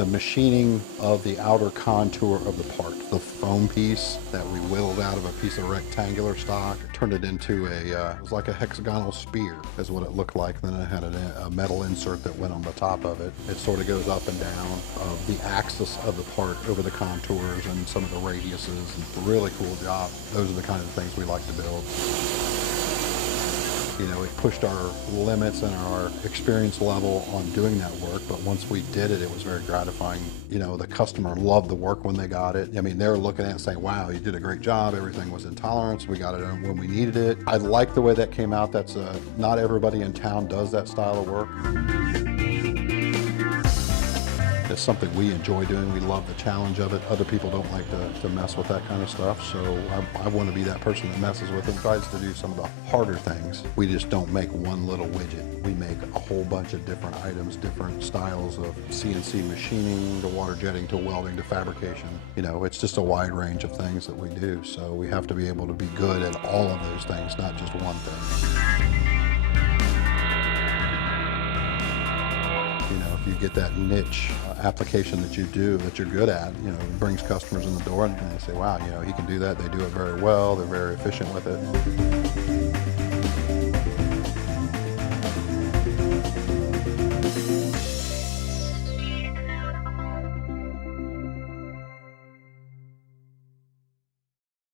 the machining of the outer contour of the part. The foam piece that we whittled out of a piece of rectangular stock, turned it into it was like a hexagonal spear is what it looked like. Then it had a metal insert that went on the top of it. It sort of goes up and down of the axis of the part over the contours and some of the radiuses. And really cool job. Those are the kind of things we like to build. You know, it pushed our limits and our experience level on doing that work, but once we did it, it was very gratifying. You know, the customer loved the work when they got it. I mean, they were looking at it and saying, wow, you did a great job. Everything was in tolerance. We got it when we needed it. I like the way that came out. That's not everybody in town does that style of work. It's something we enjoy doing. We love the challenge of it. Other people don't like to mess with that kind of stuff. So I want to be that person that messes with it and tries to do some of the harder things. We just don't make one little widget. We make a whole bunch of different items, different styles of CNC machining, to water jetting, to welding, to fabrication. You know, it's just a wide range of things that we do. So we have to be able to be good at all of those things, not just one thing. You know, if you get that niche application that you do, that you're good at, you know, it brings customers in the door and they say, wow, you know, he can do that. They do it very well. They're very efficient with it.